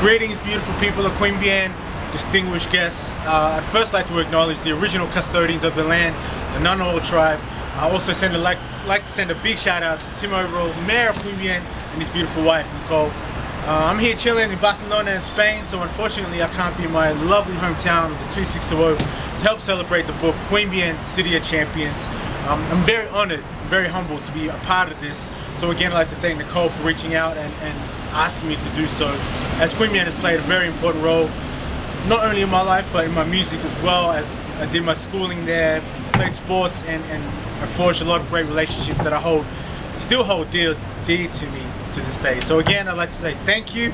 Greetings, beautiful people of Queanbeyan, distinguished guests. I'd first like to acknowledge the original custodians of the land, the Ngunnawal tribe. I also like to send a big shout out to Tim Overall, Mayor of Queanbeyan, and his beautiful wife, Nicole. I'm here chilling in Barcelona in Spain, so unfortunately I can't be in my lovely hometown of the 260 to help celebrate the book Queanbeyan, City of Champions. I'm very honored, very humbled to be a part of this. So again, I'd like to thank Nicole for reaching out and asking me to do so, as Queanbeyan has played a very important role, not only in my life, but in my music as well, as I did my schooling there, played sports, and I forged a lot of great relationships that I still hold dear to me to this day. So again, I'd like to say thank you,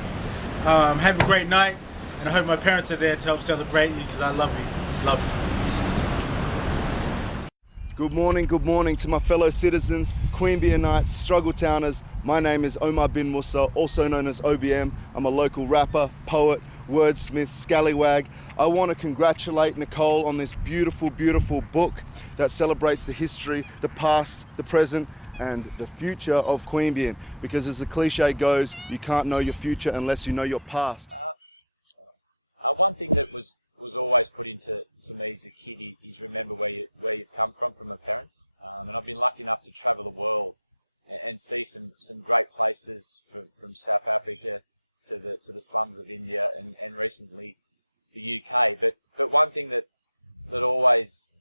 have a great night, and I hope my parents are there to help celebrate you, because I love you, love you. Good morning to my fellow citizens, Queanbeyanites, Struggle Towners. My name is Omar bin Musa, also known as OBM. I'm a local rapper, poet, wordsmith, scallywag. I want to congratulate Nicole on this beautiful, beautiful book that celebrates the history, the past, the present, and the future of Queanbeyan. Because as the cliche goes, you can't know your future unless you know your past. One thing that was always put into me as a kid is remember where you've come from my parents. And I've been lucky enough to travel the world and see some great places from South Africa to the slums of India and recently the UK. But one thing that I always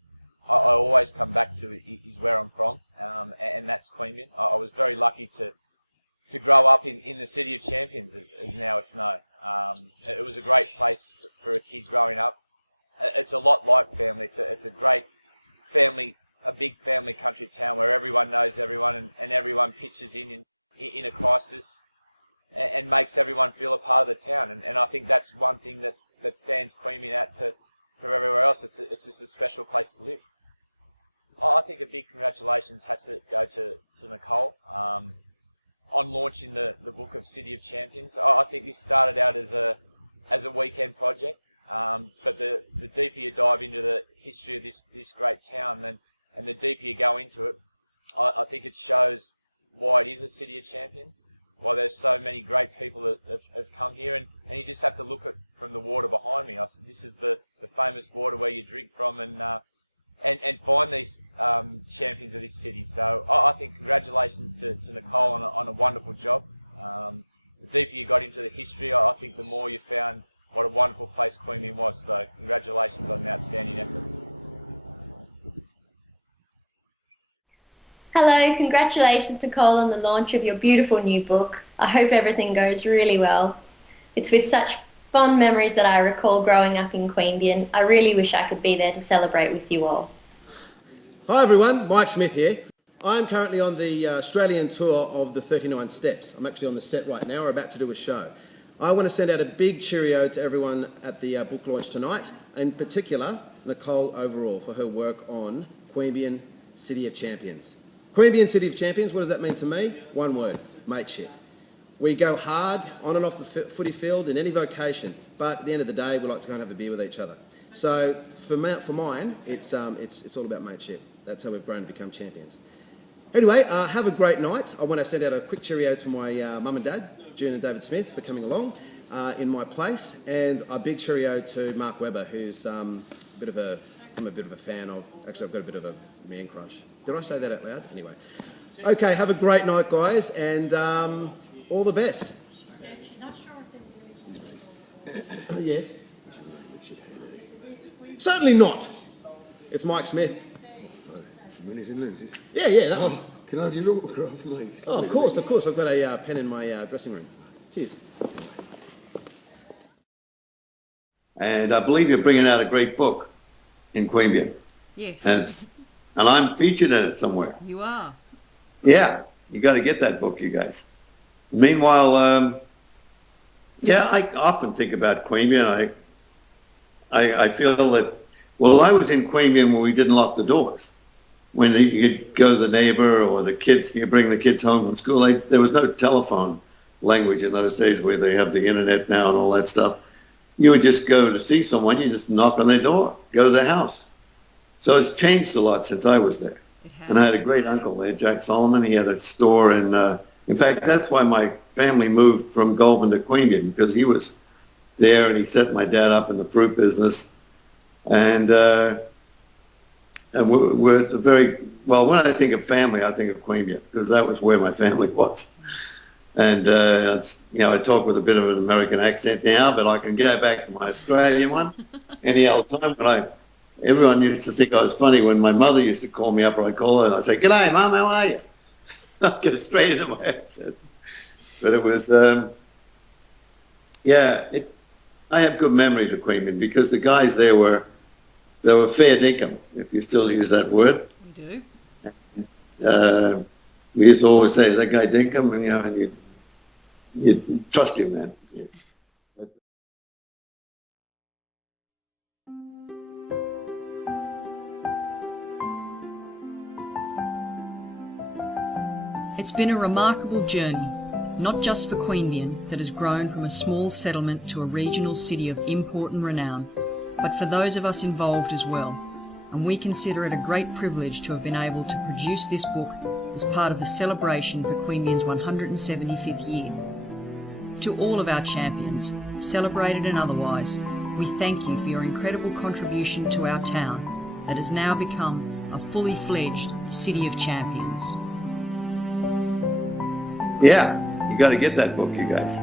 come back to is where I'm from, and that's Queanbeyan. I was very lucky to grow up in the City of Champions, as now it's known. It was a great place for a kid growing up. It's a lot like family. It's a great family, a big family country town where everyone knows everyone and everyone pitches in a crisis and makes everyone feel a part of the town. And I think that's one thing that stands Queanbeyan out to everywhere else. It's just a special place to live. I think a big congratulations has to go to Nicole on launching the book of City of Champions. I think this started out as a weekend project, but the deeper you dive into the history of this great town, and the deeper you go into it, I think it shows why it is a City of Champions, why there's so many great people that have come here, and you just have to look at from the water behind me. This is the famous water where you drink from, and find these champions of this city. So I think congratulations to Nicole on a wonderful job. The deeper you got into the history, I think the more you found what a wonderful place Queanbeyan was. So congratulations on an outstanding effort. Hello, congratulations Nicole on the launch of your beautiful new book. I hope everything goes really well. It's with such fond memories that I recall growing up in Queanbeyan. I really wish I could be there to celebrate with you all. Hi everyone, Mike Smith here. I'm currently on the Australian tour of the 39 Steps. I'm actually on the set right now. We're about to do a show. I want to send out a big cheerio to everyone at the book launch tonight, in particular Nicole Overall for her work on Queanbeyan, City of Champions. Queanbeyan, City of Champions, what does that mean to me? One word, mateship. We go hard on and off the footy field in any vocation, but at the end of the day, we like to go and have a beer with each other. So for mine, it's all about mateship. That's how we've grown to become champions. Anyway, have a great night. I want to send out a quick cheerio to my mum and dad, June and David Smith, for coming along in my place, and a big cheerio to Mark Webber, who's I'm a bit of a fan of. Actually, I've got a bit of a man crush. Did I say that out loud? Anyway. Okay, have a great night, guys, and all the best. Yes. Certainly not. It's Mike Smith. Winners and losers. Yeah, that one. Can I have your autograph, mate? Oh, of course. I've got a pen in my dressing room. Cheers. And I believe you're bringing out a great book in Queanbeyan. Yes. And I'm featured in it somewhere. You are. Yeah, you got to get that book, you guys. Meanwhile, I often think about Queanbeyan. I feel that, well, I was in Queanbeyan when we didn't lock the doors. When you could go to the neighbor or the kids, you bring the kids home from school. There was no telephone language in those days where they have the internet now and all that stuff. You would just go to see someone, you just knock on their door, go to their house. So it's changed a lot since I was there. And I had a great uncle there, Jack Solomon. He had a store in fact, that's why my family moved from Goulburn to Queanbeyan, because he was there, and he set my dad up in the fruit business. And we're a very, well, when I think of family, I think of Queanbeyan, because that was where my family was. And, I talk with a bit of an American accent now, but I can go back to my Australian one any old time. Everyone used to think I was funny when my mother used to call me up, or I'd call her and I'd say, "G'day, Mum, how are you?" I'd get straight into my accent. But it was, I have good memories of Queanbeyan because the guys there they were fair dinkum, if you still use that word. We do. We used to always say, "That guy dinkum," and you trust him then. Yeah. It's been a remarkable journey, not just for Queanbeyan, that has grown from a small settlement to a regional city of import and renown, but for those of us involved as well. And we consider it a great privilege to have been able to produce this book as part of the celebration for Queanbeyan's 175th year. To all of our champions, celebrated and otherwise, we thank you for your incredible contribution to our town that has now become a fully fledged city of champions. Yeah, you got to get that book, you guys.